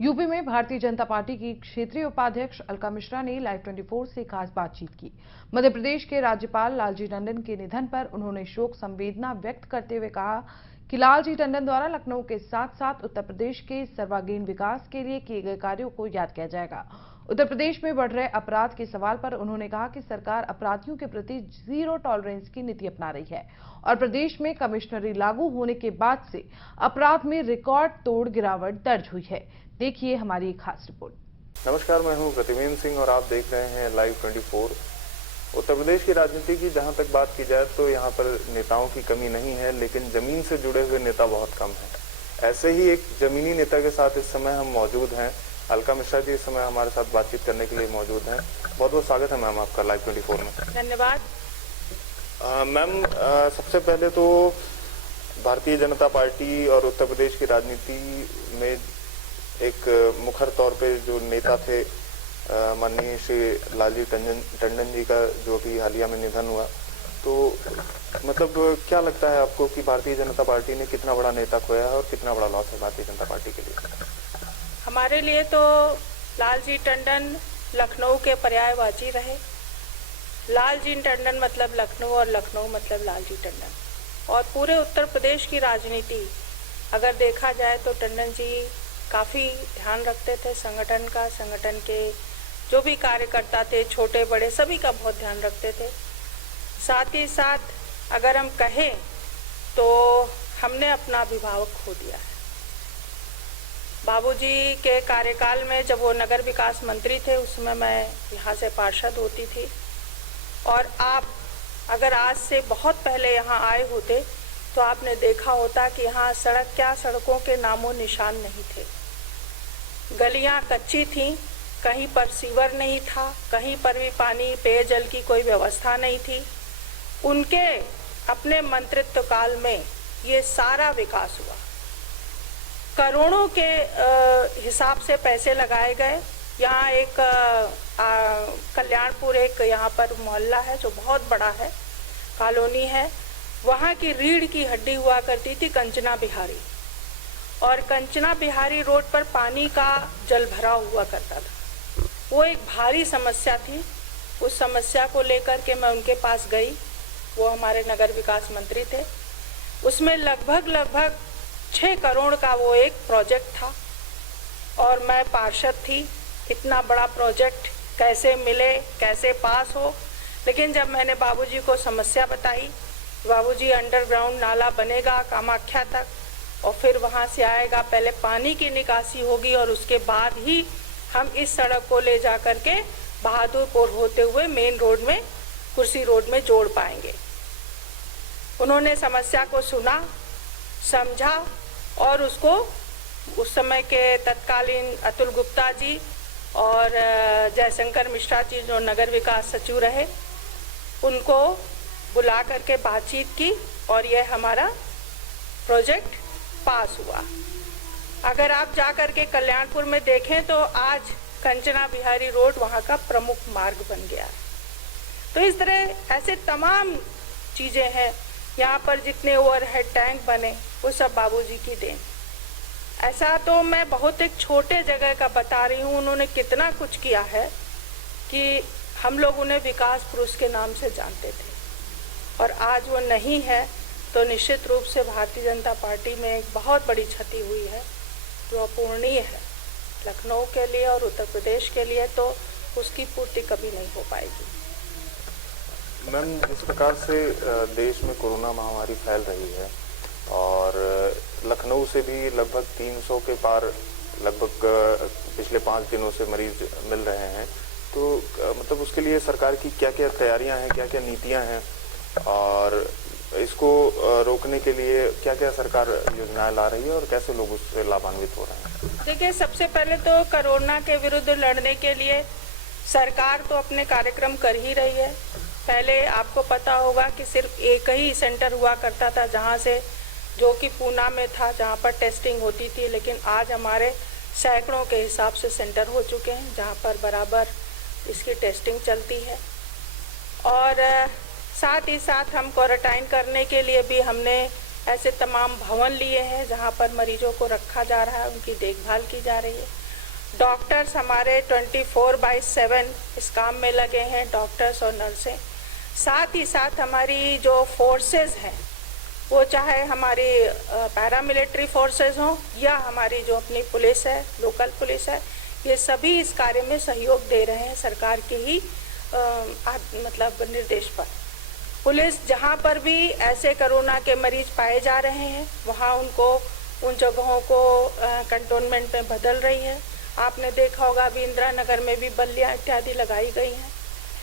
UP में Bharatiya Janata party की क्षेत्रीय उपाध्यक्ष अलका मिश्रा ने लाइव 24 से खास बातचीत की। मध्य प्रदेश के राज्यपाल लालजी टंडन के निधन पर उन्होंने शोक संवेदना व्यक्त करते हुए कहा कि लालजी टंडन द्वारा लखनऊ के साथ साथ उत्तर प्रदेश के सर्वांगीण विकास के लिए किए गए कार्यों को याद किया जाएगा। उत्तर प्रदेश में बढ़ रहे अपराध के सवाल पर उन्होंने कहा कि सरकार अपराधियों के प्रति जीरो टॉलरेंस की नीति अपना रही है और प्रदेश में कमिश्नरी लागू होने के बाद से अपराध में रिकॉर्ड तोड़ गिरावट दर्ज हुई है। देखिए हमारी एक खास रिपोर्ट। नमस्कार, मैं हूं प्रतिवेंद्र सिंह और आप देख रहे हैं लाइव 24। उत्तर प्रदेश की राजनीति की जहां तक बात की जाए तो यहां पर नेताओं की कमी नहीं है, लेकिन जमीन से जुड़े हुए नेता बहुत कम हैं। ऐसे ही एक जमीनी नेता के साथ इस समय हम मौजूद हैं। अलका मिश्रा जी इस समय हमारे साथ बातचीत करने के लिए मौजूद हैं। बहुत बहुत स्वागत है मैम आपका लाइव 24 में। धन्यवाद मैम, सबसे पहले तो भारतीय जनता पार्टी और उत्तर प्रदेश की राजनीति में एक मुखर तौर पे जो नेता थे माननीय श्री लालजी टंडन जी का जो अभी हालिया में निधन हुआ, तो मतलब क्या लगता है आपको कि भारतीय जनता पार्टी ने कितना बड़ा नेता खोया है और कितना बड़ा लॉस है भारतीय जनता पार्टी के लिए? हमारे लिए तो लालजी टंडन लखनऊ के पर्यायवाची रहे। लालजी टंडन मतलब लखनऊ और लखनऊ मतलब लालजी टंडन। और पूरे उत्तर प्रदेश की राजनीति अगर देखा जाए तो टंडन जी काफ़ी ध्यान रखते थे संगठन का, संगठन के जो भी कार्यकर्ता थे छोटे बड़े सभी का बहुत ध्यान रखते थे। साथ ही साथ अगर हम कहें तो हमने अपना अभिभावक खो दिया है। बाबूजी के कार्यकाल में जब वो नगर विकास मंत्री थे उसमें मैं यहाँ से पार्षद होती थी, और आप अगर आज से बहुत पहले यहाँ आए होते तो आपने देखा होता कि यहाँ सड़क क्या, सड़कों के नामो निशान नहीं थे। गलियाँ कच्ची थीं, कहीं पर सीवर नहीं था, कहीं पर भी पानी पेयजल की कोई व्यवस्था नहीं थी। उनके अपने मंत्रित्व काल में ये सारा विकास हुआ। करोड़ों के हिसाब से पैसे लगाए गए। यहाँ एक कल्याणपुर एक यहाँ पर मोहल्ला है जो बहुत बड़ा है, कॉलोनी है। वहाँ की रीढ़ की हड्डी हुआ करती थी कंचना बिहारी, और कंचना बिहारी रोड पर पानी का जल भरा हुआ करता था। वो एक भारी समस्या थी। उस समस्या को लेकर के मैं उनके पास गई। वो हमारे नगर विकास मंत्री थे। उसमें लगभग 6 करोड़ का वो एक प्रोजेक्ट था और मैं पार्षद थी। इतना बड़ा प्रोजेक्ट कैसे मिले, कैसे पास हो? लेकिन जब मैंने बाबूजी को समस्या बताई, बाबूजी अंडरग्राउंड नाला बनेगा कामाख्या तक और फिर वहाँ से आएगा, पहले पानी की निकासी होगी और उसके बाद ही हम इस सड़क को ले जा कर के बहादुरपुर होते हुए मेन रोड में, कुर्सी रोड में जोड़ पाएंगे। उन्होंने समस्या को सुना, समझा और उसको उस समय के तत्कालीन अतुल गुप्ता जी और जयशंकर मिश्रा जी जो नगर विकास सचिव रहे, उनको बुला करके बातचीत की और यह हमारा प्रोजेक्ट पास हुआ। अगर आप जा कर के कल्याणपुर में देखें तो आज कंचना बिहारी रोड वहाँ का प्रमुख मार्ग बन गया है। तो इस तरह ऐसे तमाम चीज़ें हैं। यहाँ पर जितने ओवरहेड टैंक बने वो सब बाबूजी की देन। ऐसा तो मैं बहुत एक छोटे जगह का बता रही हूँ, उन्होंने कितना कुछ किया है कि हम लोग उन्हें विकास पुरुष के नाम से जानते थे, और आज वो नहीं है तो निश्चित रूप से भारतीय जनता पार्टी में एक बहुत बड़ी क्षति हुई है जो अपूर्णीय है लखनऊ के लिए और उत्तर प्रदेश के लिए। तो उसकी पूर्ति कभी नहीं हो पाएगी। मैम, जिस प्रकार से देश में कोरोना महामारी फैल रही है और लखनऊ से भी लगभग 300 के पार लगभग पिछले 5 दिनों से मरीज मिल रहे हैं, तो मतलब उसके लिए सरकार की क्या क्या तैयारियां हैं, क्या क्या नीतियां हैं और इसको रोकने के लिए क्या क्या सरकार योजनाएं ला रही है और कैसे लोग उससे लाभान्वित हो रहे हैं? देखिए, सबसे पहले तो कोरोना के विरुद्ध लड़ने के लिए सरकार तो अपने कार्यक्रम कर ही रही है। पहले आपको पता होगा कि सिर्फ एक ही सेंटर हुआ करता था जहां से, जो कि पूना में था, जहां पर टेस्टिंग होती थी, लेकिन आज हमारे सैकड़ों के हिसाब से सेंटर हो चुके हैं जहां पर बराबर इसकी टेस्टिंग चलती है। और साथ ही साथ हम क्वारंटाइन करने के लिए भी हमने ऐसे तमाम भवन लिए हैं जहां पर मरीजों को रखा जा रहा है, उनकी देखभाल की जा रही है। डॉक्टर्स हमारे 24/7 इस काम में लगे हैं, डॉक्टर्स और नर्सें। साथ ही साथ हमारी जो फोर्सेस हैं, वो चाहे हमारी पैरामिलिट्री फोर्सेस हों या हमारी जो अपनी पुलिस है, लोकल पुलिस है, ये सभी इस कार्य में सहयोग दे रहे हैं सरकार के ही मतलब निर्देश पर। पुलिस जहाँ पर भी ऐसे कोरोना के मरीज पाए जा रहे हैं, वहाँ उनको उन जगहों को कंटोनमेंट में बदल रही है। आपने देखा होगा अभी इंदिरा नगर में भी बल्लियाँ इत्यादि लगाई गई हैं।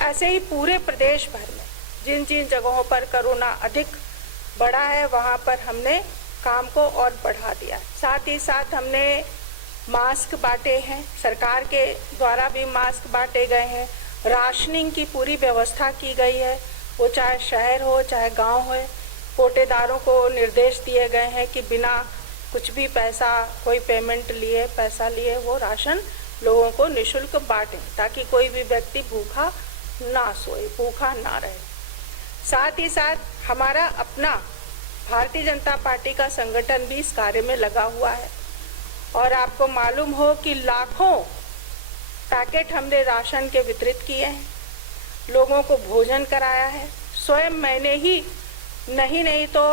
ऐसे ही पूरे प्रदेश भर में जिन जिन जगहों पर कोरोना अधिक बढ़ा है, वहाँ पर हमने काम को और बढ़ा दिया। साथ ही साथ हमने मास्क बांटे हैं, सरकार के द्वारा भी मास्क बांटे गए हैं। राशनिंग की पूरी व्यवस्था की गई है, वो चाहे शहर हो चाहे गांव हो। कोटेदारों को निर्देश दिए गए हैं कि बिना कुछ भी कोई पेमेंट लिए, पैसा लिए वो राशन लोगों को निःशुल्क बांटें, ताकि कोई भी व्यक्ति भूखा ना सोए, भूखा ना रहे। साथ ही साथ हमारा अपना भारतीय जनता पार्टी का संगठन भी इस कार्य में लगा हुआ है और आपको मालूम हो कि लाखों पैकेट हमने राशन के वितरित किए हैं, लोगों को भोजन कराया है। स्वयं मैंने ही नहीं तो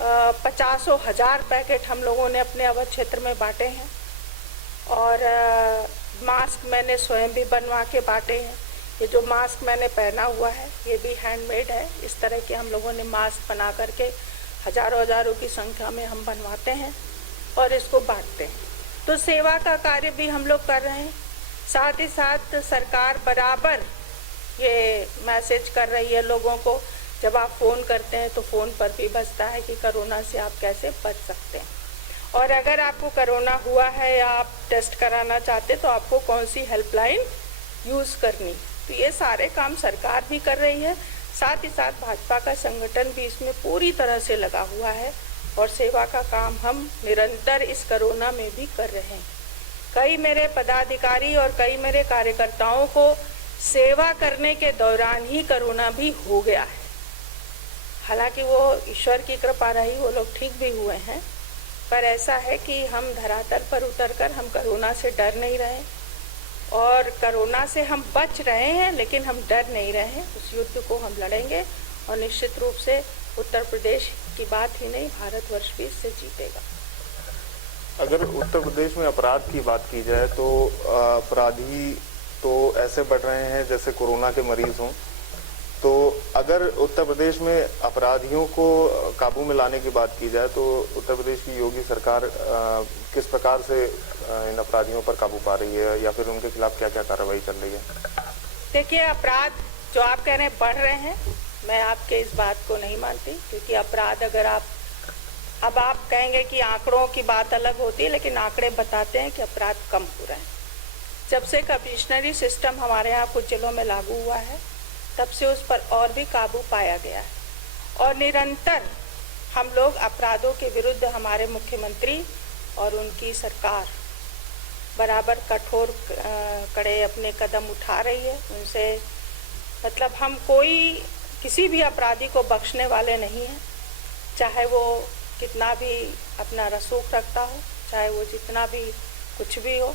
50,000 पैकेट हम लोगों ने अपने अवध क्षेत्र में बांटे हैं और मास्क मैंने स्वयं भी बनवा के बांटे हैं। ये जो मास्क मैंने पहना हुआ है ये भी हैंडमेड है। इस तरह के हम लोगों ने मास्क बना करके हजारों की संख्या में हम बनवाते हैं और इसको बांटते हैं। तो सेवा का कार्य भी हम लोग कर रहे हैं। साथ ही साथ सरकार बराबर ये मैसेज कर रही है लोगों को, जब आप फ़ोन करते हैं तो फ़ोन पर भी बजता है कि कोरोना से आप कैसे बच सकते हैं, और अगर आपको कोरोना हुआ है या आप टेस्ट कराना चाहते तो आपको कौन सी हेल्पलाइन यूज़ करनी। तो ये सारे काम सरकार भी कर रही है। साथ ही साथ भाजपा का संगठन भी इसमें पूरी तरह से लगा हुआ है और सेवा का काम हम निरंतर इस कोरोना में भी कर रहे हैं। कई मेरे पदाधिकारी और कई मेरे कार्यकर्ताओं को सेवा करने के दौरान ही कोरोना भी हो गया है। हालांकि वो ईश्वर की कृपा रही, वो लोग ठीक भी हुए हैं, पर ऐसा है कि हम धरातल पर उतरकर हम कोरोना से डर नहीं रहे और कोरोना से हम बच रहे हैं, लेकिन हम डर नहीं रहे हैं। उस युद्ध को हम लड़ेंगे और निश्चित रूप से उत्तर प्रदेश की बात ही नहीं, भारतवर्ष भी इससे जीतेगा। अगर उत्तर प्रदेश में अपराध की बात की जाए तो अपराधी तो ऐसे बढ़ रहे हैं जैसे कोरोना के मरीज हों। तो अगर उत्तर प्रदेश में अपराधियों को काबू में लाने की बात की जाए तो उत्तर प्रदेश की योगी सरकार किस प्रकार से इन अपराधियों पर काबू पा रही है या फिर उनके खिलाफ क्या क्या कार्रवाई चल रही है? देखिए, अपराध जो आप कह रहे हैं बढ़ रहे हैं, मैं आपके इस बात को नहीं मानती, क्योंकि अपराध अगर अब आप कहेंगे कि आंकड़ों की बात अलग होती है, लेकिन आंकड़े बताते हैं कि अपराध कम हो रहे हैं। जब से कमिश्नरी सिस्टम हमारे यहाँ कुछ जिलों में लागू हुआ है, तब से उस पर और भी काबू पाया गया है और निरंतर हम लोग अपराधों के विरुद्ध हमारे मुख्यमंत्री और उनकी सरकार बराबर कठोर कड़े अपने कदम उठा रही है। उनसे मतलब हम किसी भी अपराधी को बख्शने वाले नहीं हैं, चाहे वो कितना भी अपना रसूख रखता हो, चाहे वो जितना भी कुछ भी हो।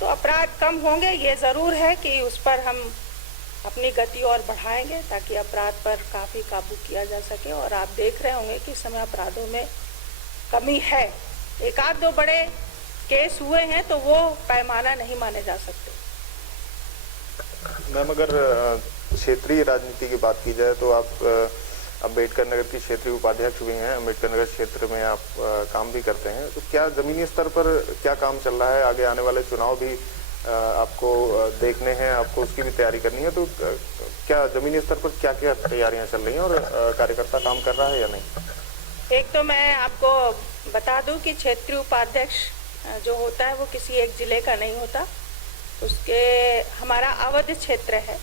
तो अपराध कम होंगे, ये ज़रूर है कि उस पर हम अपनी गति और बढ़ाएंगे ताकि अपराध पर काफ़ी काबू किया जा सके। और आप देख रहे होंगे कि इस समय अपराधों में कमी है। एक आध दो बड़े केस हुए हैं तो वो पैमाना नहीं माने जा सकते। मैम, अगर क्षेत्रीय राजनीति की बात की जाए तो आप अम्बेडकर नगर की क्षेत्रीय उपाध्यक्ष भी हैं, अम्बेडकर नगर क्षेत्र में आप काम भी करते हैं। तो क्या जमीनी स्तर पर क्या काम चल रहा है? आगे आने वाले चुनाव भी आपको देखने हैं, आपको उसकी भी तैयारी करनी है, तो क्या जमीनी स्तर पर क्या क्या तैयारियां चल रही हैं और कार्यकर्ता काम कर रहा है या नहीं? एक तो मैं आपको बता दूं कि क्षेत्रीय उपाध्यक्ष जो होता है वो किसी एक जिले का नहीं होता, उसके हमारा अवध क्षेत्र है।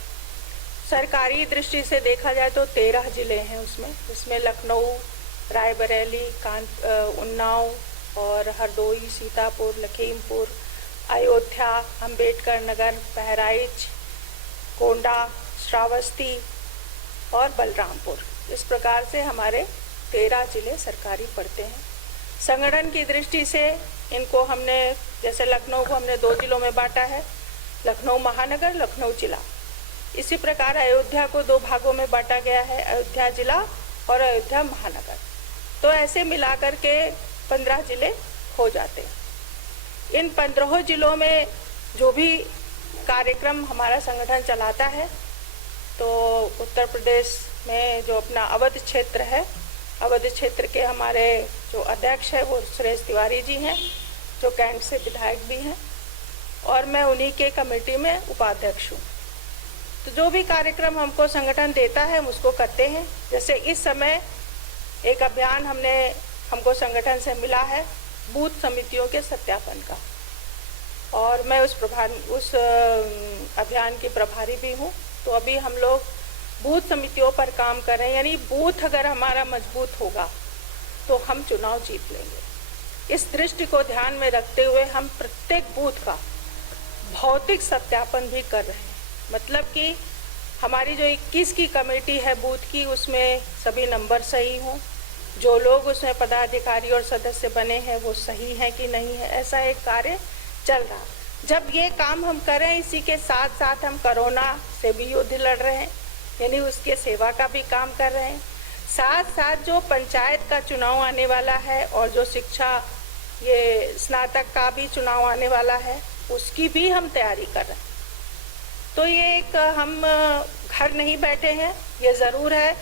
सरकारी दृष्टि से देखा जाए तो 13 जिले हैं उसमें लखनऊ, रायबरेली, उन्नाव और हरदोई, सीतापुर, लखीमपुर, अयोध्या, अम्बेडकर नगर, बहराइच, कोंडा, श्रावस्ती और बलरामपुर। इस प्रकार से हमारे 13 जिले सरकारी पड़ते हैं। संगठन की दृष्टि से इनको हमने, जैसे लखनऊ को हमने 2 जिलों में बांटा है, लखनऊ महानगर, लखनऊ जिला। इसी प्रकार अयोध्या को 2 भागों में बांटा गया है, अयोध्या जिला और अयोध्या महानगर। तो ऐसे मिलाकर के 15 जिले हो जाते हैं। इन 15 जिलों में जो भी कार्यक्रम हमारा संगठन चलाता है, तो उत्तर प्रदेश में जो अपना अवध क्षेत्र है, अवध क्षेत्र के हमारे जो अध्यक्ष है वो सुरेश तिवारी जी हैं, जो कैंट से विधायक भी हैं, और मैं उन्हीं के कमेटी में उपाध्यक्ष हूँ। तो जो भी कार्यक्रम हमको संगठन देता है हम उसको करते हैं। जैसे इस समय एक अभियान हमको संगठन से मिला है बूथ समितियों के सत्यापन का, और मैं उस अभियान की प्रभारी भी हूँ। तो अभी हम लोग बूथ समितियों पर काम कर रहे हैं, यानी बूथ अगर हमारा मजबूत होगा तो हम चुनाव जीत लेंगे। इस दृष्टि को ध्यान में रखते हुए हम प्रत्येक बूथ का भौतिक सत्यापन भी कर रहे हैं। मतलब कि हमारी जो 21 की कमेटी है बूथ की, उसमें सभी नंबर सही हों, जो लोग उसमें पदाधिकारी और सदस्य बने हैं वो सही हैं कि नहीं है, ऐसा एक कार्य चल रहा। जब ये काम हम कर रहे हैं, इसी के साथ साथ हम कोरोना से भी युद्ध लड़ रहे हैं, यानी उसके सेवा का भी काम कर रहे हैं। साथ साथ जो पंचायत का चुनाव आने वाला है और जो शिक्षा ये स्नातक का भी चुनाव आने वाला है, उसकी भी हम तैयारी कर रहे हैं। तो ये एक हम घर नहीं बैठे हैं। ये ज़रूर है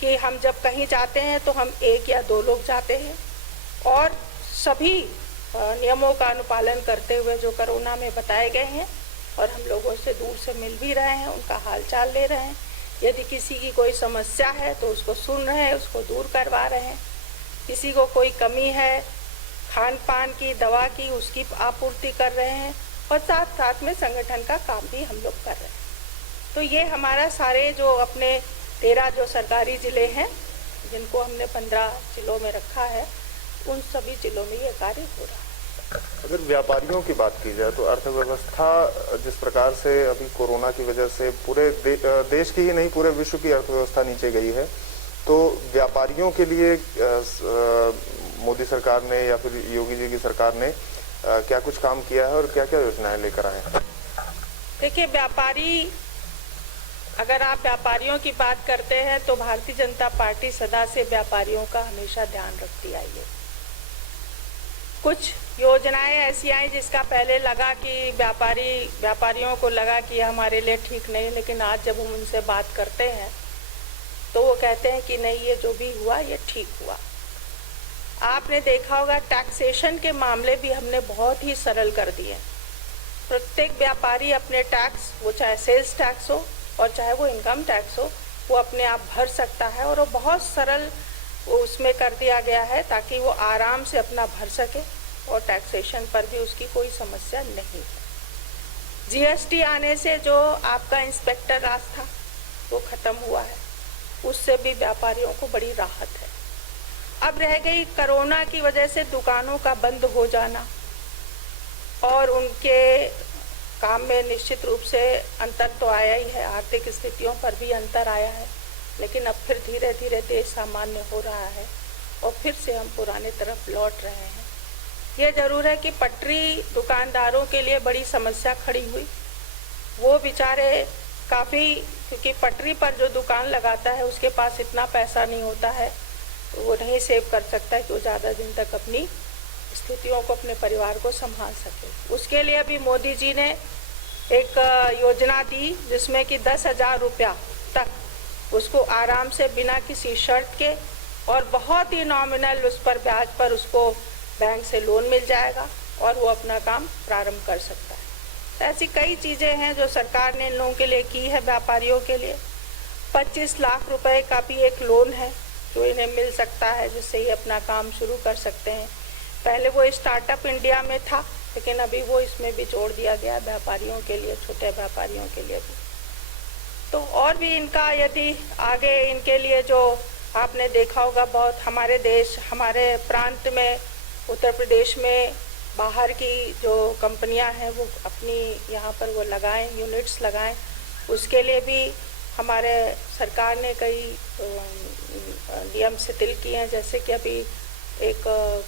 कि हम जब कहीं जाते हैं तो हम 1 या 2 लोग जाते हैं और सभी नियमों का अनुपालन करते हुए जो कोरोना में बताए गए हैं, और हम लोगों से दूर से मिल भी रहे हैं, उनका हालचाल ले रहे हैं। यदि किसी की कोई समस्या है तो उसको सुन रहे हैं, उसको दूर करवा रहे हैं। किसी को कोई कमी है खान पान की, दवा की, उसकी आपूर्ति कर रहे हैं, और साथ साथ में संगठन का काम भी हम लोग कर रहे हैं। तो ये हमारा सारे जो अपने 13 जो सरकारी ज़िले हैं, जिनको हमने 15 जिलों में रखा है, उन सभी जिलों में ये कार्य हो रहा है। अगर व्यापारियों की बात की जाए तो अर्थव्यवस्था जिस प्रकार से अभी कोरोना की वजह से पूरे देश की ही नहीं पूरे विश्व की अर्थव्यवस्था नीचे गई है, तो व्यापारियों के लिए मोदी सरकार ने या फिर योगी जी की सरकार ने क्या कुछ काम किया है और क्या क्या योजनाएं लेकर आए हैं? देखिए, अगर आप व्यापारियों की बात करते हैं तो भारतीय जनता पार्टी सदा से व्यापारियों का हमेशा ध्यान रखती आई है। कुछ योजनाएं ऐसी आई जिसका पहले लगा कि व्यापारियों को लगा कि हमारे लिए ठीक नहीं, लेकिन आज जब हम उनसे बात करते हैं तो वो कहते हैं कि नहीं, ये जो भी हुआ ये ठीक हुआ। आपने देखा होगा टैक्सेशन के मामले भी हमने बहुत ही सरल कर दिए। प्रत्येक व्यापारी अपने टैक्स, वो चाहे सेल्स टैक्स हो और चाहे वो इनकम टैक्स हो, वो अपने आप भर सकता है, और वो बहुत सरल उसमें कर दिया गया है ताकि वो आराम से अपना भर सके, और टैक्सेशन पर भी उसकी कोई समस्या नहीं है। जीएसटी आने से जो आपका इंस्पेक्टर राज था वो खत्म हुआ है, उससे भी व्यापारियों को बड़ी राहत है। अब रह गई कोरोना की वजह से दुकानों का बंद हो जाना, और उनके काम में निश्चित रूप से अंतर तो आया ही है, आर्थिक स्थितियों पर भी अंतर आया है, लेकिन अब फिर धीरे धीरे देश सामान्य हो रहा है और फिर से हम पुराने तरफ लौट रहे हैं। ये जरूर है कि पटरी दुकानदारों के लिए बड़ी समस्या खड़ी हुई। वो बेचारे काफ़ी, क्योंकि पटरी पर जो दुकान लगाता है उसके पास इतना पैसा नहीं होता है, तो वो नहीं सेव कर सकता है कि वो ज़्यादा दिन तक अपनी स्थितियों को, अपने परिवार को संभाल सके। उसके लिए अभी मोदी जी ने एक योजना दी जिसमें कि 10,000 रुपया तक उसको आराम से बिना किसी शर्त के और बहुत ही नॉमिनल उस पर ब्याज पर उसको बैंक से लोन मिल जाएगा और वो अपना काम प्रारंभ कर सकता है। तो ऐसी कई चीज़ें हैं जो सरकार ने इन लोगों के लिए की है। व्यापारियों के लिए 25 लाख रुपए का भी एक लोन है जो इन्हें मिल सकता है, जिससे ये अपना काम शुरू कर सकते हैं। पहले वो स्टार्टअप इंडिया में था, लेकिन अभी वो इसमें भी जोड़ दिया गया व्यापारियों के लिए, छोटे व्यापारियों के लिए भी। तो और भी इनका यदि आगे इनके लिए जो आपने देखा होगा, बहुत हमारे देश, हमारे प्रांत में, उत्तर प्रदेश में बाहर की जो कंपनियां हैं वो अपनी यहाँ पर वो लगाएं, यूनिट्स लगाएं। उसके लिए भी हमारे सरकार ने कई नियम शिथिल किए हैं, जैसे कि अभी एक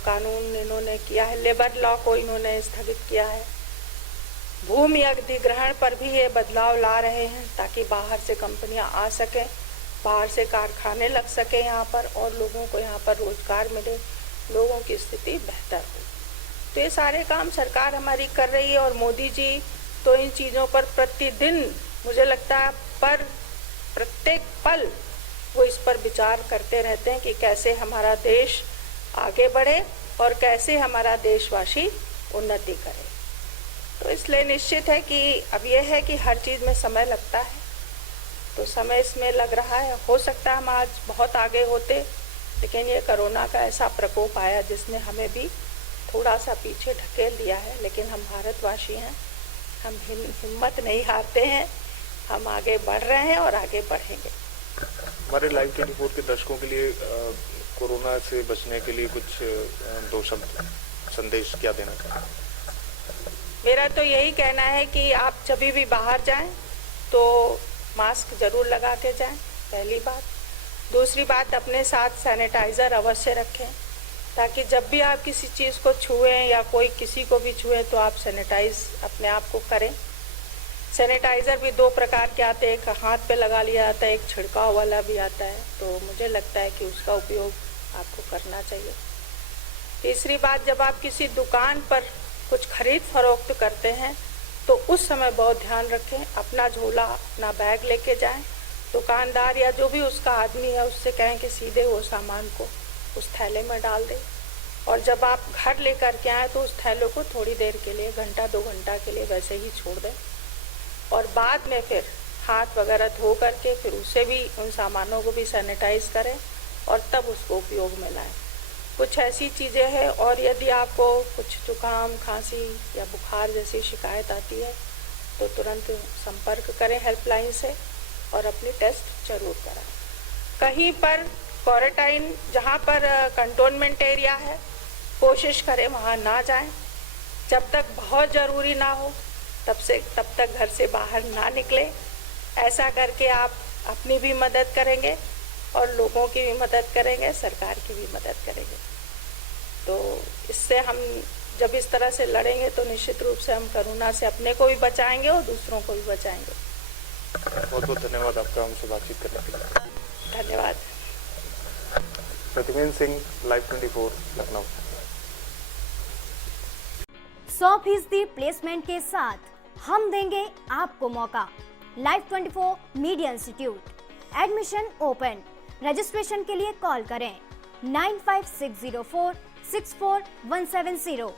कानून इन्होंने किया है, लेबर लॉ को इन्होंने स्थगित किया है। भूमि अधिग्रहण पर भी ये बदलाव ला रहे हैं ताकि बाहर से कंपनियां आ सकें, बाहर से कारखाने लग सके यहाँ पर और लोगों को यहाँ पर रोजगार मिले, लोगों की स्थिति बेहतर हो। तो ये सारे काम सरकार हमारी कर रही है और मोदी जी तो इन चीज़ों पर प्रतिदिन मुझे लगता है पर प्रत्येक पल वो इस पर विचार करते रहते हैं कि कैसे हमारा देश आगे बढ़े और कैसे हमारा देशवासी उन्नति करे। तो इसलिए निश्चित है कि अब यह है कि हर चीज़ में समय लगता है, तो समय इसमें लग रहा है। हो सकता है हम आज बहुत आगे होते, लेकिन ये कोरोना का ऐसा प्रकोप आया जिसने हमें भी थोड़ा सा पीछे ढकेल दिया है। लेकिन हम भारतवासी हैं, हम हिम्मत नहीं हारते हैं, हम आगे बढ़ रहे हैं और आगे बढ़ेंगे। हमारे लाइव 24 के दर्शकों के लिए कोरोना से बचने के लिए कुछ 2 शब्द संदेश क्या देना चाहेंगे? मेरा तो यही कहना है कि आप जब भी बाहर जाएं तो मास्क जरूर लगा के जाएं, पहली बात। दूसरी बात, अपने साथ सैनिटाइज़र अवश्य रखें ताकि जब भी आप किसी चीज़ को छुएं या कोई किसी को भी छुए तो आप सैनिटाइज अपने आप को करें। सैनिटाइज़र भी 2 प्रकार के आते हैं, एक हाथ पे लगा लिया जाता है, एक छिड़काव वाला भी आता है, तो मुझे लगता है कि उसका उपयोग आपको करना चाहिए। तीसरी बात, जब आप किसी दुकान पर कुछ खरीद फरोख्त करते हैं तो उस समय बहुत ध्यान रखें, अपना झोला अपना बैग लेके जाएं। दुकानदार या जो भी उसका आदमी है उससे कहें कि सीधे वो सामान को उस थैले में डाल दें और जब आप घर लेकर के आएँ तो उस थैले को थोड़ी देर के लिए, घंटा 2 घंटा के लिए वैसे ही छोड़ दें और बाद में फिर हाथ वगैरह धो करके फिर उसे भी, उन सामानों को भी सैनिटाइज करें और तब उसको उपयोग में लाएं। कुछ ऐसी चीज़ें हैं। और यदि आपको कुछ जुकाम, खांसी या बुखार जैसी शिकायत आती है तो तुरंत संपर्क करें हेल्पलाइन से और अपनी टेस्ट जरूर कराएं। कहीं पर क्वारंटाइन, जहाँ पर कंटोनमेंट एरिया है, कोशिश करें वहाँ ना जाएं। जब तक बहुत ज़रूरी ना हो तब तक घर से बाहर ना निकलें। ऐसा करके आप अपनी भी मदद करेंगे और लोगों की भी मदद करेंगे, सरकार की भी मदद करेंगे। तो इससे हम जब इस तरह से लड़ेंगे तो निश्चित रूप से हम कोरोना से अपने को भी बचाएंगे और दूसरों को भी बचाएंगे। बहुत बहुत धन्यवाद आपका हमसे बातचीत करने के लिए। धन्यवाद। प्रतिमेन सिंह, लाइव 24, लखनऊ। 100% प्लेसमेंट के साथ हम देंगे आपको मौका। Live 24 media institute, admission open. Registration के लिए कॉल करें 95604 64170।